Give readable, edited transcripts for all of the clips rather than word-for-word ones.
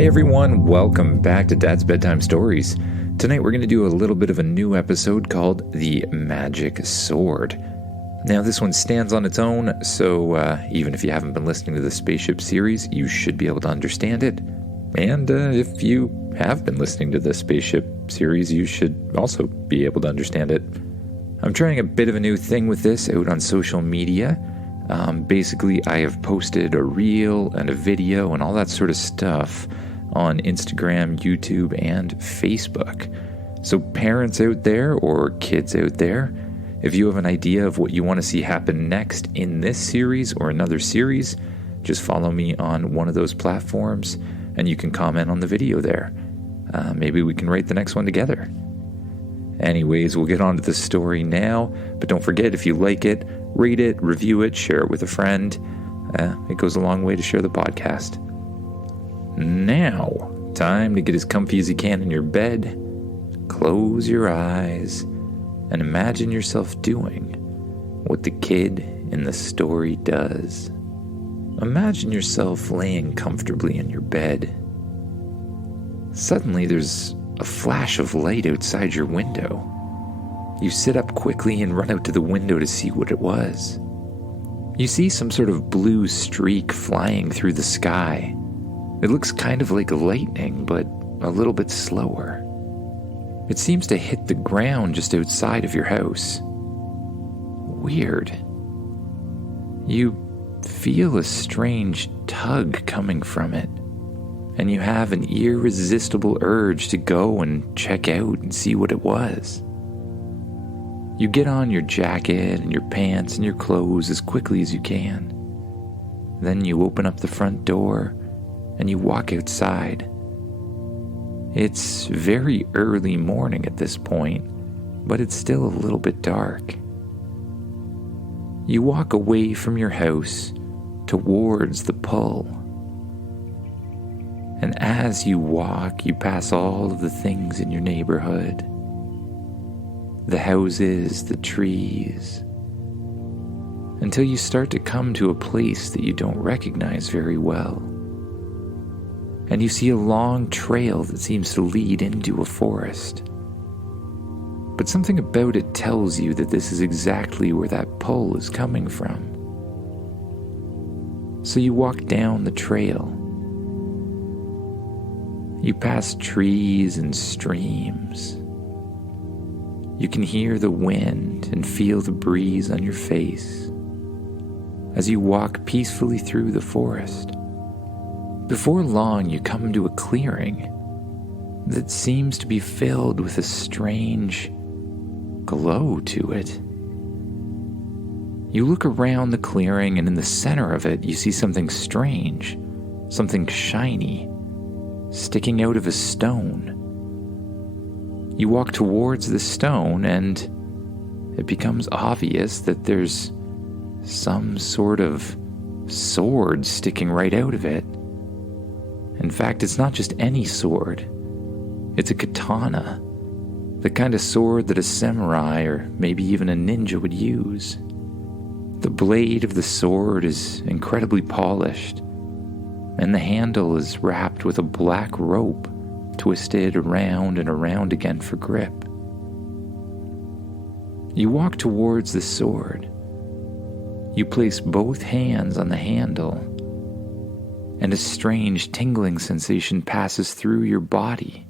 Hey everyone, welcome back to Dad's Bedtime Stories. Tonight we're going to do a little bit of a new episode called The Magic Sword. Now this one stands on its own, so even if you haven't been listening to the Spaceship series, you should be able to understand it. And if you have been listening to the Spaceship series, you should also be able to understand it. I'm trying a bit of a new thing with this out on social media. Basically, I have posted a reel and a video and all that sort of stuff on Instagram, YouTube, and Facebook. So parents out there or kids out there, if you have an idea of what you want to see happen next in this series or another series, just follow me on one of those platforms and you can comment on the video there. Maybe we can write the next one together. Anyways, we'll get on to the story now, but don't forget, if you like it, rate it, review it, share it with a friend. It goes a long way to share the podcast. Now, time to get as comfy as you can in your bed. Close your eyes and imagine yourself doing what the kid in the story does. Imagine yourself laying comfortably in your bed. Suddenly, there's a flash of light outside your window. You sit up quickly and run out to the window to see what it was. You see some sort of blue streak flying through the sky. It looks kind of like lightning, but a little bit slower. It seems to hit the ground just outside of your house. Weird. You feel a strange tug coming from it, and you have an irresistible urge to go and check out and see what it was. You get on your jacket and your pants and your clothes as quickly as you can. Then you open up the front door and you walk outside. It's very early morning at this point, but it's still a little bit dark. You walk away from your house towards the pull. And as you walk, you pass all of the things in your neighborhood. The houses, the trees, until you start to come to a place that you don't recognize very well. And you see a long trail that seems to lead into a forest. But something about it tells you that this is exactly where that pull is coming from. So you walk down the trail. You pass trees and streams. You can hear the wind and feel the breeze on your face as you walk peacefully through the forest. Before long, you come to a clearing that seems to be filled with a strange glow to it. You look around the clearing, and in the center of it, you see something strange, something shiny, sticking out of a stone. You walk towards the stone, and it becomes obvious that there's some sort of sword sticking right out of it. In fact, it's not just any sword. It's a katana, the kind of sword that a samurai or maybe even a ninja would use. The blade of the sword is incredibly polished, and the handle is wrapped with a black rope twisted around and around again for grip. You walk towards the sword. You place both hands on the handle, and a strange tingling sensation passes through your body.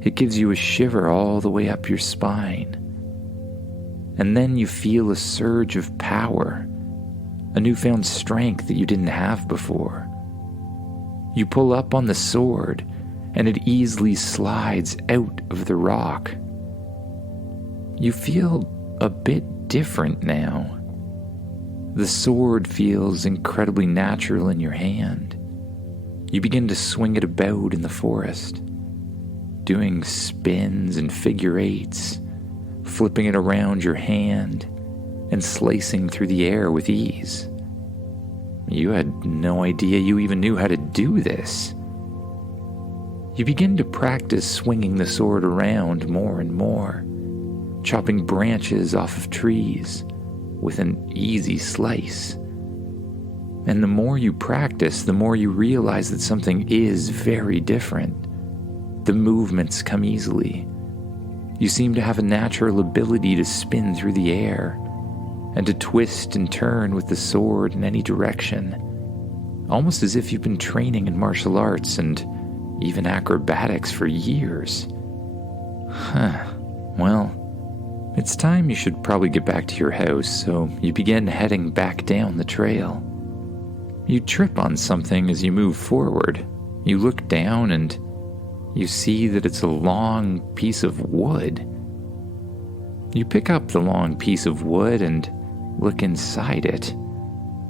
It gives you a shiver all the way up your spine. And then you feel a surge of power, a newfound strength that you didn't have before. You pull up on the sword, and it easily slides out of the rock. You feel a bit different now. The sword feels incredibly natural in your hand. You begin to swing it about in the forest, doing spins and figure eights, flipping it around your hand and slicing through the air with ease. You had no idea you even knew how to do this. You begin to practice swinging the sword around more and more, chopping branches off of trees with an easy slice. And the more you practice, the more you realize that something is very different. The movements come easily. You seem to have a natural ability to spin through the air and to twist and turn with the sword in any direction, almost as if you've been training in martial arts and even acrobatics for years. Well, it's time you should probably get back to your house, so you begin heading back down the trail. You trip on something as you move forward. You look down and you see that it's a long piece of wood. You pick up the long piece of wood and look inside it.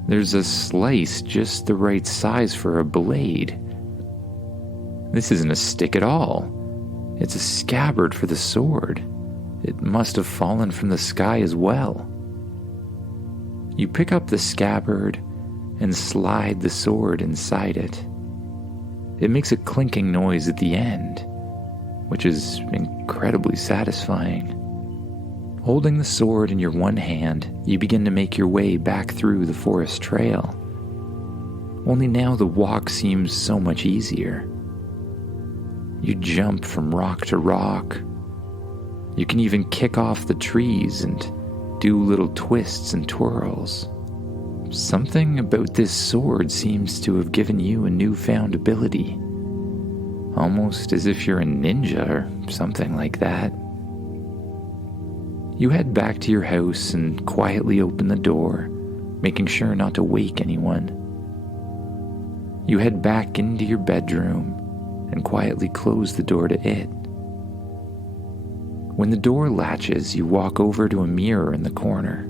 There's a slice just the right size for a blade. This isn't a stick at all. It's a scabbard for the sword. It must have fallen from the sky as well. You pick up the scabbard and slide the sword inside it. It makes a clinking noise at the end, which is incredibly satisfying. Holding the sword in your one hand, you begin to make your way back through the forest trail. Only now the walk seems so much easier. You jump from rock to rock. You can even kick off the trees and do little twists and twirls. Something about this sword seems to have given you a newfound ability, almost as if you're a ninja or something like that. You head back to your house and quietly open the door, making sure not to wake anyone. You head back into your bedroom and quietly close the door to it. When the door latches, you walk over to a mirror in the corner.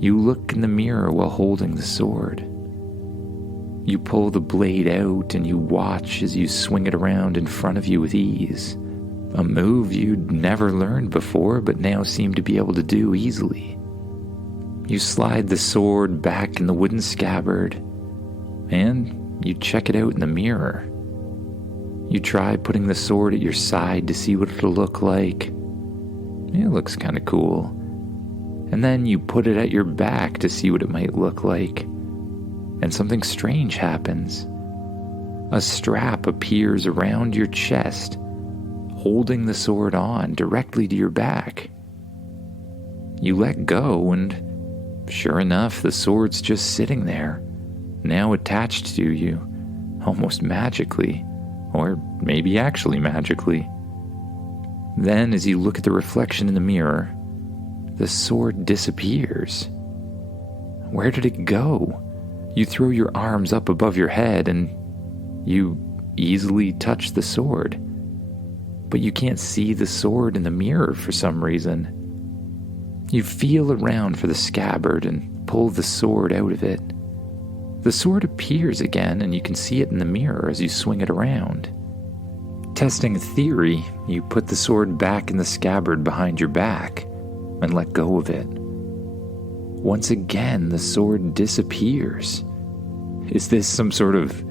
You look in the mirror while holding the sword. You pull the blade out and you watch as you swing it around in front of you with ease, a move you'd never learned before but now seem to be able to do easily. You slide the sword back in the wooden scabbard and you check it out in the mirror. You try putting the sword at your side to see what it'll look like. It looks kind of cool. And then you put it at your back to see what it might look like. And something strange happens. A strap appears around your chest, holding the sword on directly to your back. You let go and, sure enough, the sword's just sitting there, now attached to you, almost magically, or maybe actually magically. Then, as you look at the reflection in the mirror, the sword disappears. Where did it go? You throw your arms up above your head and you easily touch the sword. But you can't see the sword in the mirror for some reason. You feel around for the scabbard and pull the sword out of it. The sword appears again and you can see it in the mirror as you swing it around. Testing a theory, you put the sword back in the scabbard behind your back and let go of it. Once again, the sword disappears. Is this some sort of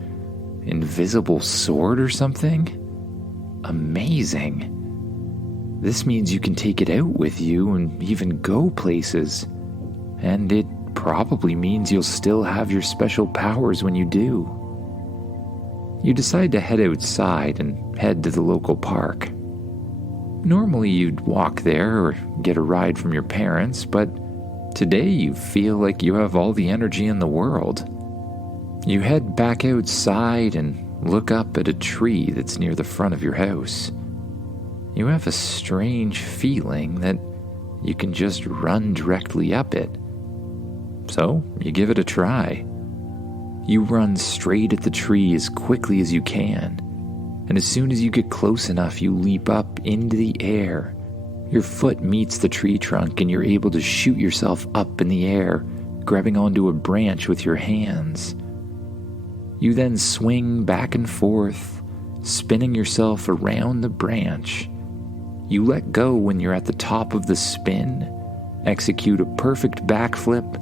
invisible sword or something? Amazing. This means you can take it out with you and even go places. And it probably means you'll still have your special powers when you do. You decide to head outside and head to the local park. Normally you'd walk there or get a ride from your parents, but today you feel like you have all the energy in the world. You head back outside and look up at a tree that's near the front of your house. You have a strange feeling that you can just run directly up it. So you give it a try. You run straight at the tree as quickly as you can. And as soon as you get close enough, you leap up into the air. Your foot meets the tree trunk and you're able to shoot yourself up in the air, grabbing onto a branch with your hands. You then swing back and forth, spinning yourself around the branch. You let go when you're at the top of the spin, execute a perfect backflip,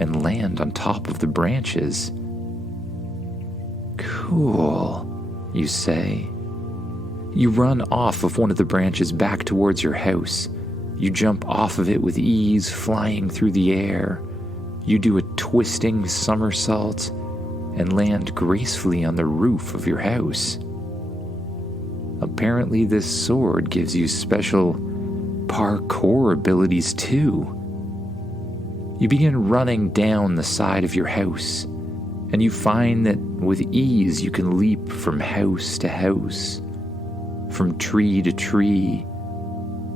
and land on top of the branches. Cool, you say. You run off of one of the branches back towards your house. You jump off of it with ease, flying through the air, you do a twisting somersault and land gracefully on the roof of your house. Apparently, this sword gives you special parkour abilities too. You begin running down the side of your house, and you find that with ease you can leap from house to house, from tree to tree,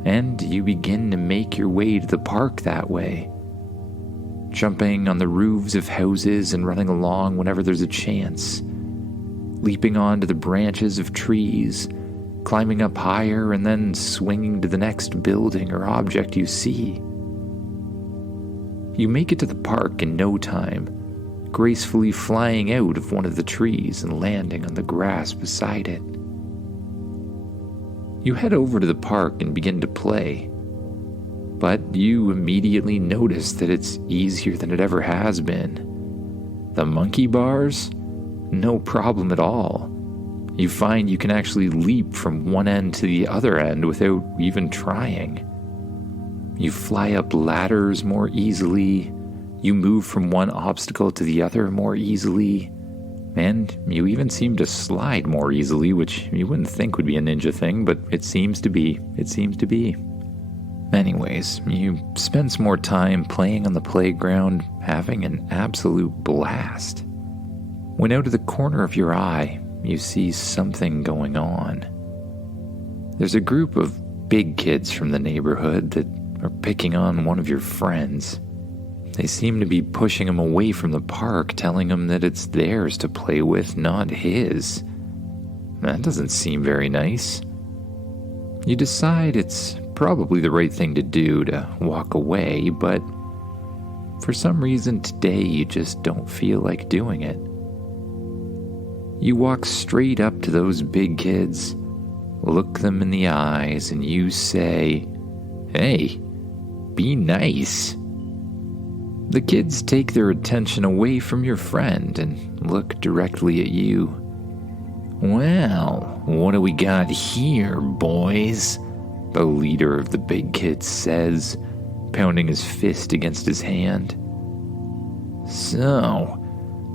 and you begin to make your way to the park that way, jumping on the roofs of houses and running along whenever there's a chance, leaping onto the branches of trees, climbing up higher and then swinging to the next building or object you see. You make it to the park in no time, gracefully flying out of one of the trees and landing on the grass beside it. You head over to the park and begin to play, but you immediately notice that it's easier than it ever has been. The monkey bars? No problem at all. You find you can actually leap from one end to the other end without even trying. You fly up ladders more easily, you move from one obstacle to the other more easily, and you even seem to slide more easily, which you wouldn't think would be a ninja thing, but it seems to be. Anyways, you spend some more time playing on the playground, having an absolute blast. When out of the corner of your eye, you see something going on. There's a group of big kids from the neighborhood that are picking on one of your friends. They seem to be pushing him away from the park, telling him that it's theirs to play with, not his. That doesn't seem very nice. You decide it's probably the right thing to do to walk away, but for some reason today you just don't feel like doing it. You walk straight up to those big kids, look them in the eyes, and you say, "Hey, be nice." The kids take their attention away from your friend and look directly at you. "Well, what do we got here, boys?" the leader of the big kids says, pounding his fist against his hand. "So,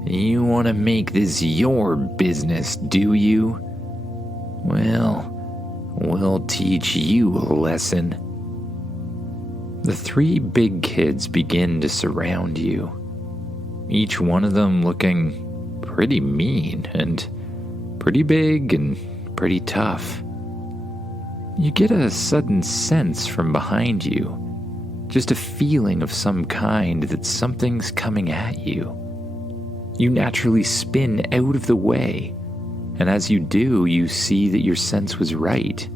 you want to make this your business, do you? Well, we'll teach you a lesson." The three big kids begin to surround you, each one of them looking pretty mean and pretty big and pretty tough. You get a sudden sense from behind you, just a feeling of some kind that something's coming at you. You naturally spin out of the way, and as you do, you see that your sense was right.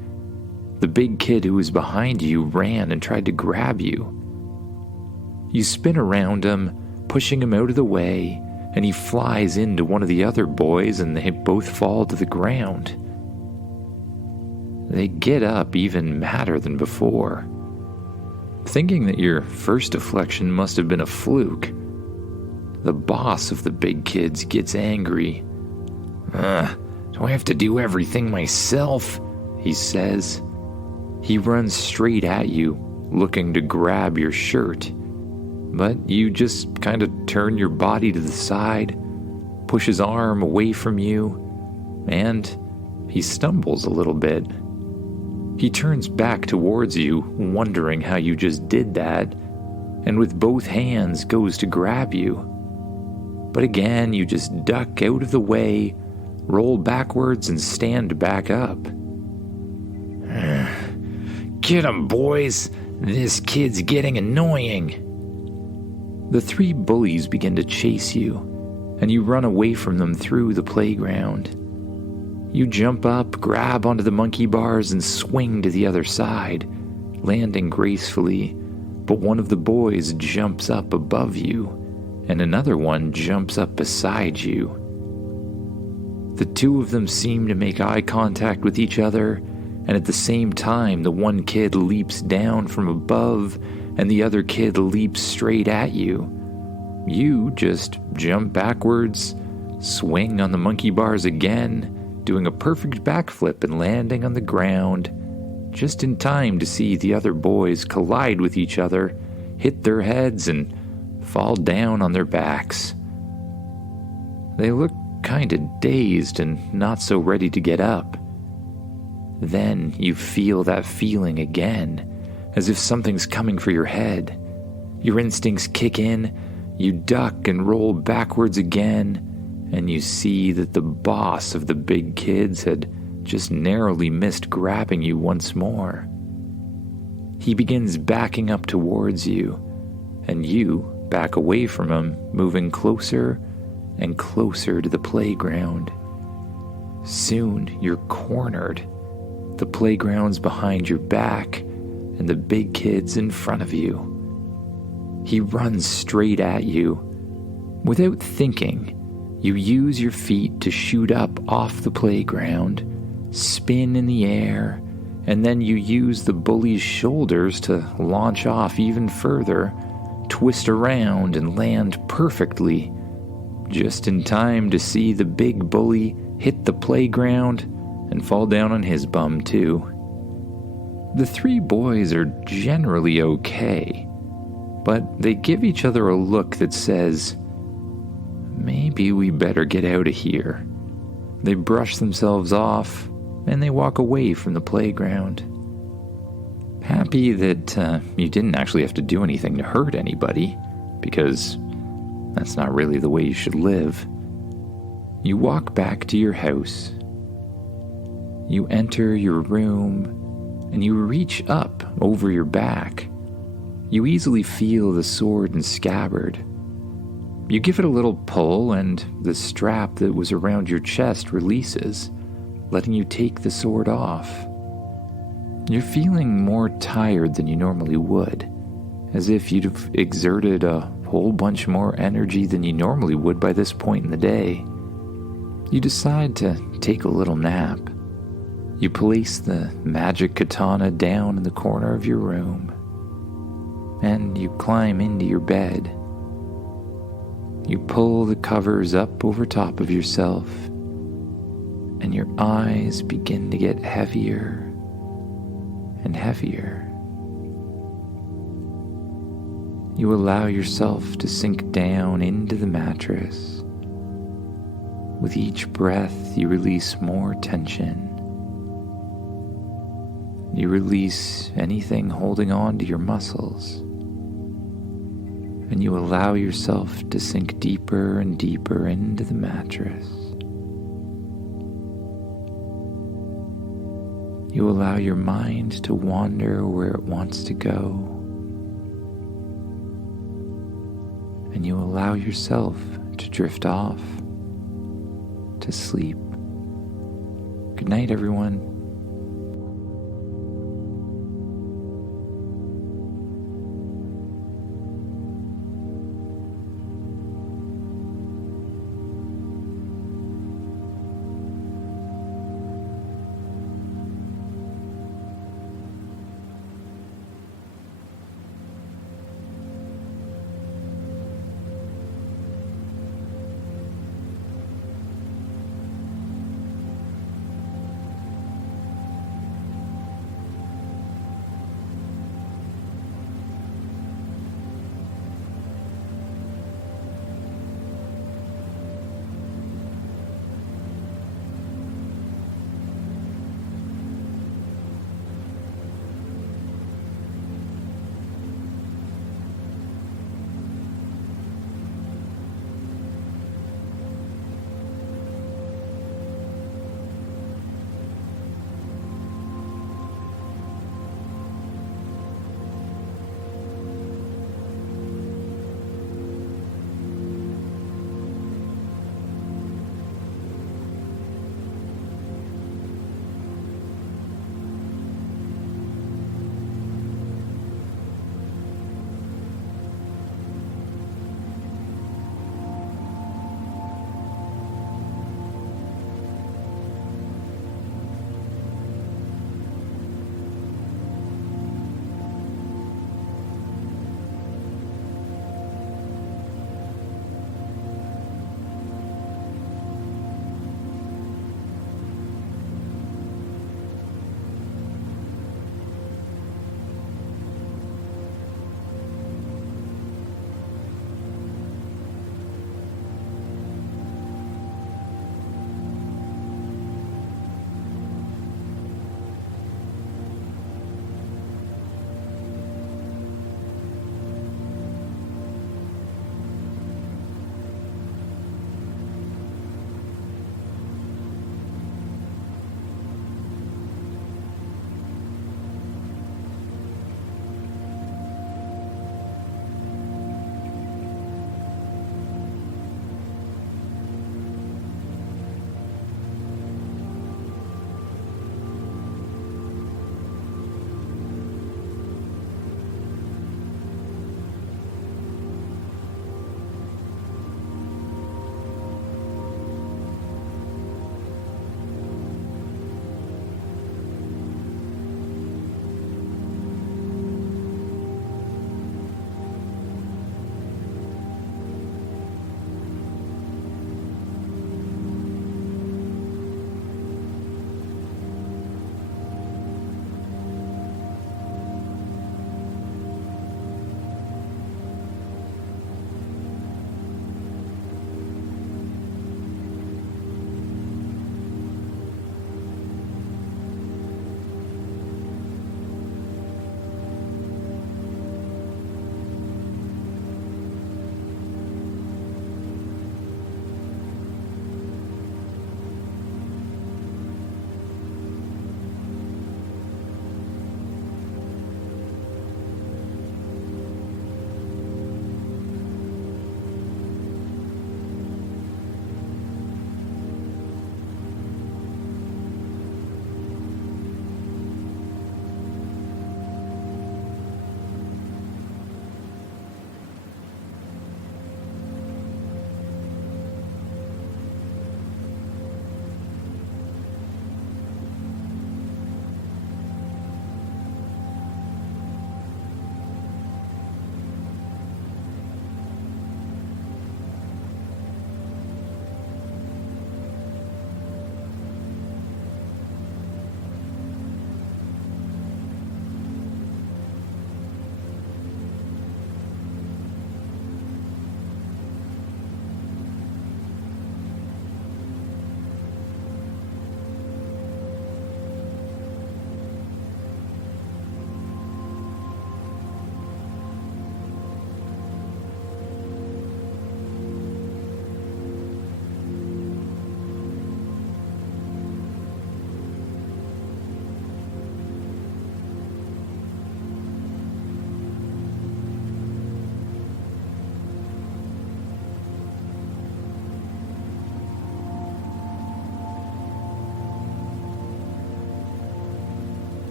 The big kid who was behind you ran and tried to grab you. You spin around him, pushing him out of the way, and he flies into one of the other boys and they both fall to the ground. They get up even madder than before. Thinking that your first deflection must have been a fluke, the boss of the big kids gets angry. Do I have to do everything myself?" he says. He runs straight at you, looking to grab your shirt, but you just kind of turn your body to the side, push his arm away from you, and he stumbles a little bit. He turns back towards you, wondering how you just did that, and with both hands goes to grab you. But again, you just duck out of the way, roll backwards, and stand back up. "Get him, boys! This kid's getting annoying!" The three bullies begin to chase you, and you run away from them through the playground. You jump up, grab onto the monkey bars, and swing to the other side, landing gracefully, but one of the boys jumps up above you, and another one jumps up beside you. The two of them seem to make eye contact with each other, and at the same time, the one kid leaps down from above, and the other kid leaps straight at you. You just jump backwards, swing on the monkey bars again, doing a perfect backflip and landing on the ground, just in time to see the other boys collide with each other, hit their heads, and fall down on their backs. They look kind of dazed and not so ready to get up. Then you feel that feeling again, as if something's coming for your head. Your instincts kick in, you duck and roll backwards again, and you see that the boss of the big kids had just narrowly missed grabbing you once more. He begins backing up towards you, and you back away from him, moving closer and closer to the playground. Soon you're cornered. The playground's behind your back, and the big kid's in front of you. He runs straight at you. Without thinking, you use your feet to shoot up off the playground, spin in the air, and then you use the bully's shoulders to launch off even further, twist around and land perfectly, just in time to see the big bully hit the playground and fall down on his bum too. The three boys are generally okay, but they give each other a look that says, maybe we better get out of here. They brush themselves off and they walk away from the playground. Happy that you didn't actually have to do anything to hurt anybody, because that's not really the way you should live. You walk back to your house. You enter your room, and you reach up over your back. You easily feel the sword and scabbard. You give it a little pull, and the strap that was around your chest releases, letting you take the sword off. You're feeling more tired than you normally would, as if you'd have exerted a whole bunch more energy than you normally would by this point in the day. You decide to take a little nap. You place the magic katana down in the corner of your room, and you climb into your bed. You pull the covers up over top of yourself, and your eyes begin to get heavier and heavier. You allow yourself to sink down into the mattress. With each breath, you release more tension. You release anything holding on to your muscles. And you allow yourself to sink deeper and deeper into the mattress. You allow your mind to wander where it wants to go. And you allow yourself to drift off to sleep. Good night, everyone.